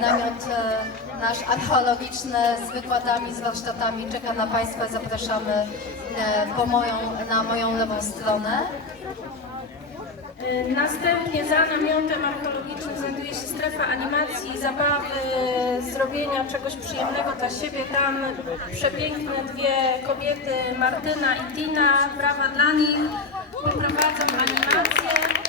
Namiot e, nasz archeologiczny z wykładami, z warsztatami czeka na Państwa. Zapraszamy e, po moją, na moją lewą stronę. Y, Następnie za namiotem archeologicznym znajduje się strefa animacji zabawy, zrobienia czegoś przyjemnego dla siebie. Tam przepiękne dwie kobiety, Martyna i Tina, brawa dla nich, prowadzą animację.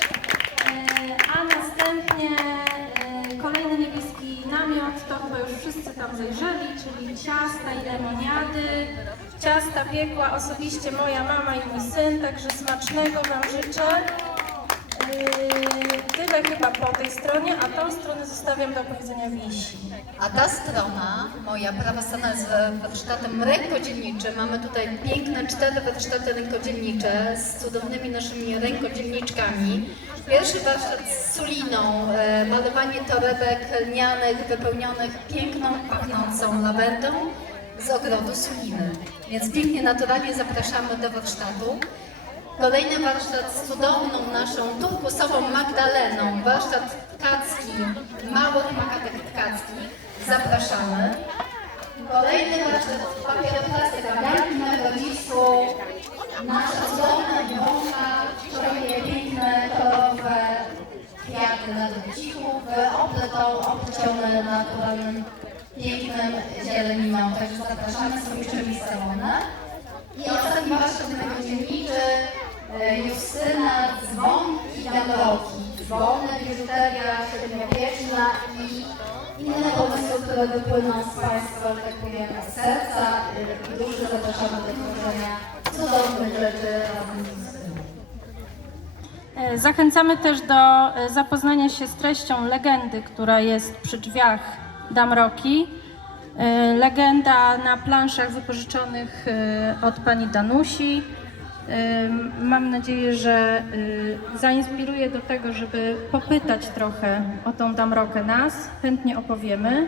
Wszyscy tam zajrzeli, czyli ciasta i lemoniady. Ciasta piekła osobiście moja mama i mój syn, także smacznego Wam życzę. Yy, Tyle chyba po tej stronie, a tą stronę zostawiam do powiedzenia wisi. A ta strona, moja prawa strona jest warsztatem rękodzielniczym. Mamy tutaj piękne cztery warsztaty rękodzielnicze z cudownymi naszymi rękodzielniczkami. Pierwszy warsztat z suliną, e, malowanie torebek lnianych wypełnionych piękną, pachnącą lawendą z ogrodu Suliny. Więc pięknie, naturalnie zapraszamy do warsztatu. Kolejny warsztat z cudowną naszą turkusową Magdaleną, warsztat tkacki, małych makatek tkackich. Zapraszamy. Kolejny warsztat papieroplastyka, wielkiego rodzictwu, nasza kwiaty na docichu, opletą, oplecione naturalnym, pięknym zieleniną. Także zapraszamy, są jeszcze miejsca wolne. I ostatni warsztat rękodzielniczy, e, Justyna, dzwonki i gamroki. Dzwony, biżuteria średniowieczna i inne pomysły, które wypłyną z Państwa, że tak powiem, serca e, i duszy. Zapraszamy do tworzenia cudownych rzeczy razem z Zachęcamy też do e, zapoznania się z treścią legendy, która jest przy drzwiach Damroki. E, Legenda na planszach wypożyczonych e, od pani Danusi. E, Mam nadzieję, że e, zainspiruje do tego, żeby popytać trochę o tą Damrokę nas. Chętnie opowiemy.